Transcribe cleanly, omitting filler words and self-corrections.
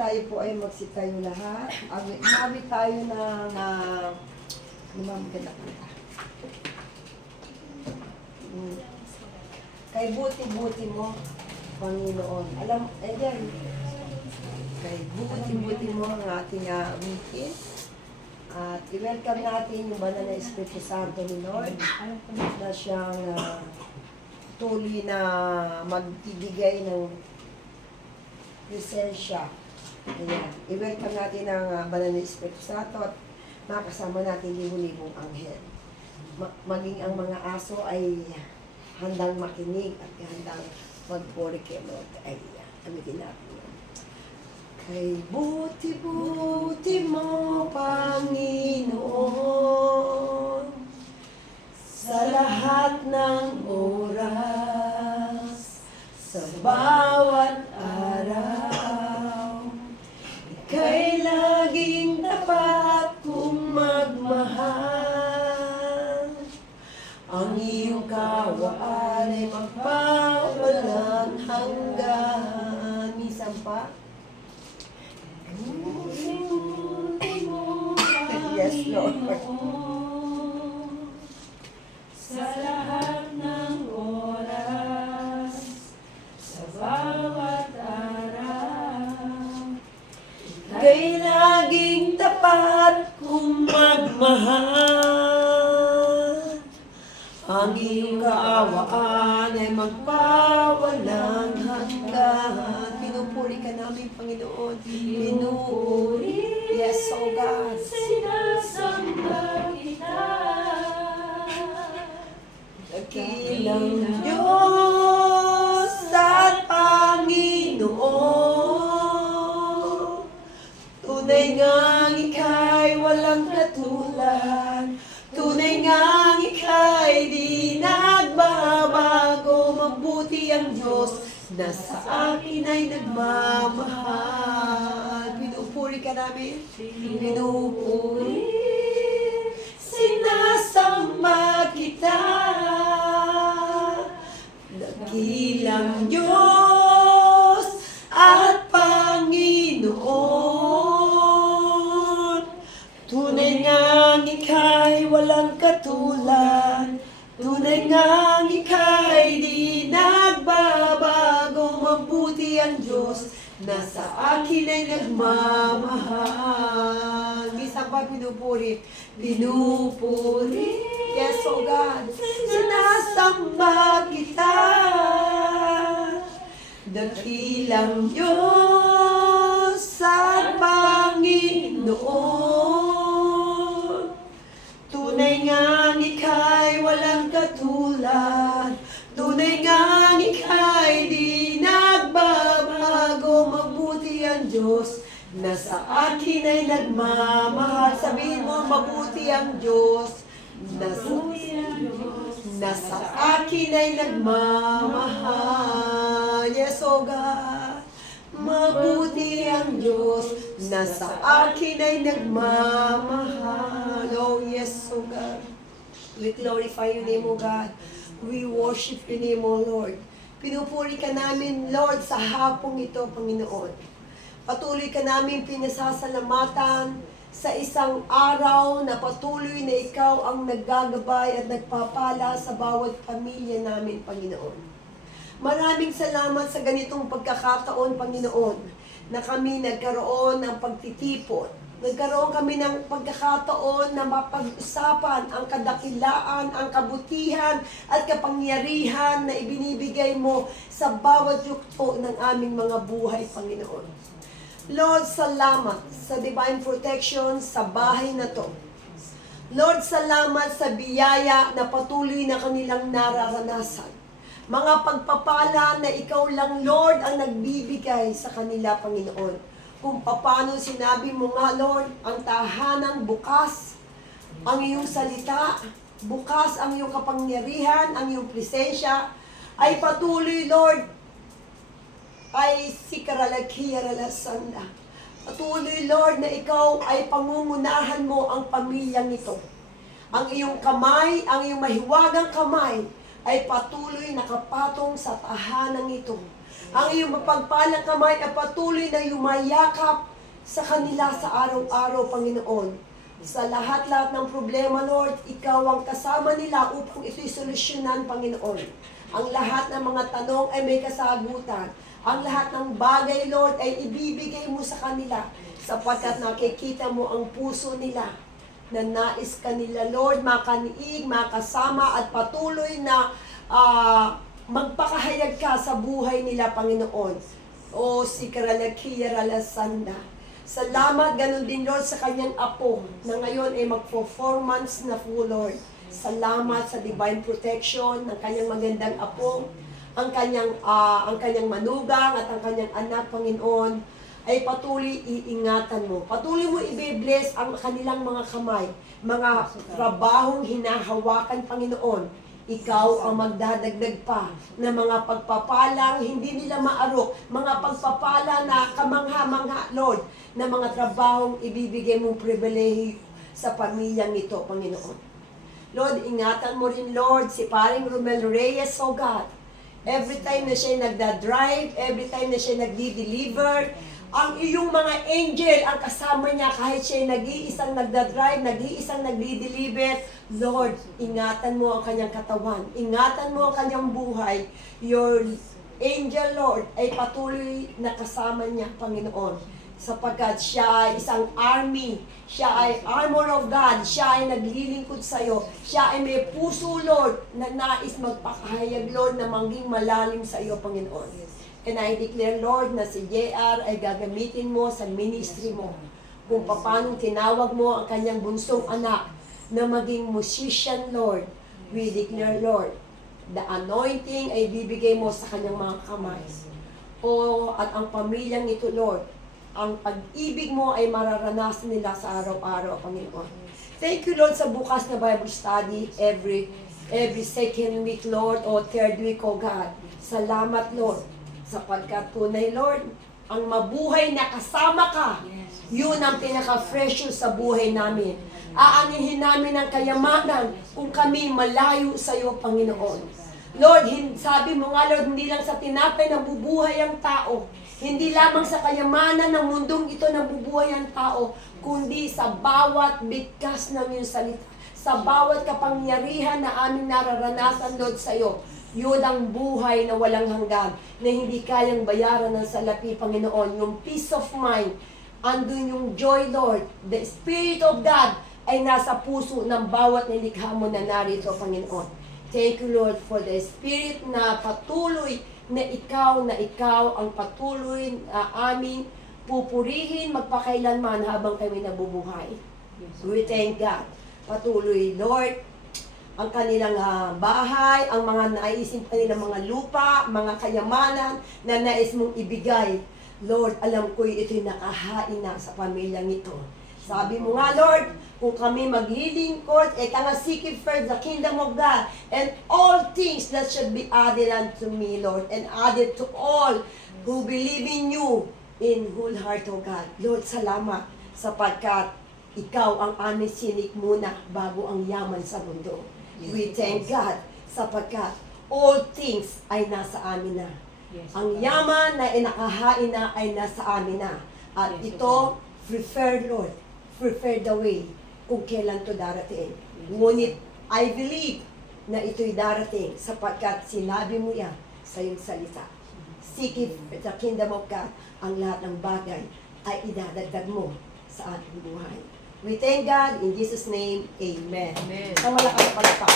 Tayo po ay magsitayo lahat. Awit tayo ng kay buti-buti mo, Panginoon. Alam, ayan, kay buti-buti mo ang ating awitin. At i-welcome natin yung banal na Espiritu Santo ni Lord na siyang tuloy na magbibigay ng presensya. Ayan. I-welcome natin ang banal na Espiritu Santo at makasama natin libo-libong anghel. Maging ang mga aso ay handang makinig at handang magpuri kay Lord. Ay, amitin natin yan. Kay buti-buti mo, Panginoon, sa lahat ng oras, sa bawat araw, ika'y laging tapat kung magmahal. Ang iyong kawaan ay magpawalang hanggan. Minsan pa, yes, Lord. Sa lahat ng oras, sa bawat araw, Kay laging tapat kung magmahal. Ang iyong kaawaan ay magpawalang hanggan. Pinupuri ka namin, Panginoon. Pinupuri. Yes, oh God. sinasamba kita. Dakilang Diyos at Panginoon, tunay ngang ika'y walang katulad, tunay ngang ika'y di nagbabago. Mabuti ang Diyos na sa akin ay nagmamahal. Pinupuri ka namin. Pinupuri. Sinasamba kita. Dakilang Diyos at Panginoon, tunay ngang ika'y walang katulad, tunay ngang ika'y di nagbabago. Mabuti ang Diyos na sa akin ay nagmamahal. Minsan pa pinupuri. Pinupuri. Yes, oh God. Sinasamba kita. Dakilang Diyos at Panginoon, tunay ngang ika'y walang katulad, tunay ngang ika'y di nagbabago. Mabuti ang Diyos na sa akin ay nagmamahal. Sabihin mo, mabuti ang Diyos na sa akin ay nagmamahal. Yes, oh God. Mabuti ang Diyos na sa akin ay nagmamahal. Oh, yes, oh God. We glorify your name, oh God. We worship your name, oh Lord. Pinupuri ka namin, Lord, sa hapong ito, Panginoon. Patuloy ka namin pinasasalamatan sa isang araw na patuloy na ikaw ang naggagabay at nagpapala sa bawat pamilya namin, Panginoon. Maraming salamat sa ganitong pagkakataon, Panginoon, na kami nagkaroon ng pagtitipon. Nagkaroon kami ng pagkakataon na mapag-usapan ang kadakilaan, ang kabutihan at kapangyarihan na ibinibigay mo sa bawat yugto ng aming mga buhay, Panginoon. Lord, salamat sa divine protection sa bahay na to. Lord, salamat sa biyaya na patuloy na kanilang nararanasan. Mga pagpapala na ikaw lang, Lord, ang nagbibigay sa kanila, Panginoon. Kung paano sinabi mo nga, Lord, ang tahanang bukas, ang iyong salita, bukas ang iyong kapangyarihan, ang iyong presensya, ay patuloy, Lord, ay sikaralakiaralasanda. Patuloy, Lord, na ikaw ay pangungunahan mo ang pamilyang ito. Ang iyong kamay, ang iyong mahiwagang kamay, ay patuloy nakapatong sa tahanang ito. Ang iyong mapagpalang kamay ay patuloy na yumayakap sa kanila sa araw-araw, Panginoon. Sa lahat-lahat ng problema, Lord, Ikaw ang kasama nila upang ito'y solusyonan, Panginoon. Ang lahat ng mga tanong ay may kasagutan. Ang lahat ng bagay, Lord, ay ibibigay mo sa kanila sapagkat nakikita mo ang puso nila na nais kanila, Lord, makaniig, makasama at patuloy na magpakahayag ka sa buhay nila, Panginoon. O si Karalakia Ralasanda. Salamat, ganun din, Lord, sa kanyang apo na ngayon ay mag-4 months na po, Lord. Salamat sa divine protection ng kanyang magandang apo, ang kanyang manugang at ang kanyang anak, Panginoon, ay patuloy iingatan mo. Patuloy mo i-bless ang kanilang mga kamay, mga trabahong hinahawakan, Panginoon. Ikaw ang magdadagdag pa ng mga pagpapalang hindi nila maarok, mga pagpapala na kamangha-mangha, Lord, na mga trabahong ibibigay mong pribilehiyo sa pamilyang ito, Panginoon. Lord, ingatan mo rin, Lord, si paring Romel Reyes, oh God. Every time na siya nagda-drive, every time na siya nagdi-deliver, ang iyong mga angel ang kasama niya kahit siya nag-iisang nagda-drive, nag-iisang nagdi-deliver. Lord, ingatan mo ang kanyang katawan, ingatan mo ang kanyang buhay. Your angel, Lord, ay patuloy na kasama niya, Panginoon. Sapagkat siya ay isang army, siya ay armor of God, siya ay naglilingkod sa iyo, siya ay may puso, Lord, na nais magpakahayag, Lord, na maging malalim sa iyo, Panginoon. And I declare, Lord, na si JR ay gagamitin mo sa ministry mo. Kung paano tinawag mo ang kanyang bunsong anak na maging musician, Lord. We declare, Lord, the anointing ay bibigay mo sa kanyang mga kamay. At ang pamilyang ito, Lord, ang pag-ibig mo ay mararanasan nila sa araw-araw, Panginoon. Thank you, Lord, sa bukas na Bible study every second week, Lord, o third week, O God. Salamat, Lord, sapagkat tunay, Lord, ang mabuhay na kasama ka, yun ang pinaka-precious sa buhay namin. Aanihin namin ang kayamanan kung kami malayo sa iyo, Panginoon. Lord, sabi mo nga, Lord, hindi lang sa tinapay nabubuhay ang tao, hindi lamang sa kayamanan ng mundong ito nabubuhay ang tao, kundi sa bawat bigkas ng iyong salita, sa bawat kapangyarihan na aming nararanasan, Lord, sa iyo. Yun ang buhay na walang hanggan, na hindi kayang bayaran ng salapi, Panginoon. Yung peace of mind, andun yung joy, Lord. The Spirit of God ay nasa puso ng bawat nilikha mo na narito, Panginoon. Thank you, Lord, for the Spirit na patuloy na ikaw ang patuloy na aming pupurihin magpakailanman habang kami nabubuhay. We thank God. Patuloy, Lord, ang kanilang bahay, ang mga naisin pa nilang mga lupa, mga kayamanan na nais mong ibigay. Lord, alam ko ito'y nakahain na sa pamilyang ito. Sabi mo nga, Lord, kung kami maglilingkod, seek ye first the kingdom of God, and all things that should be added unto me, Lord, and added to all who believe in you in whole heart, O God. Lord, salamat sapagkat ikaw ang aming sinik muna bago ang yaman sa mundo. We thank God sapagkat all things ay nasa amin na. Ang yaman na inakahain na ay nasa amin na. At ito, prepare, Lord, prepare the way kung kailan to darating. Ngunit I believe na ito'y darating sapagkat sinabi mo yan sa iyong salita. Seek ye the kingdom of God, ang lahat ng bagay ay idadagdag mo sa ating buhay. We thank God in Jesus' name. Amen. Amen. Sa malakas palakpak.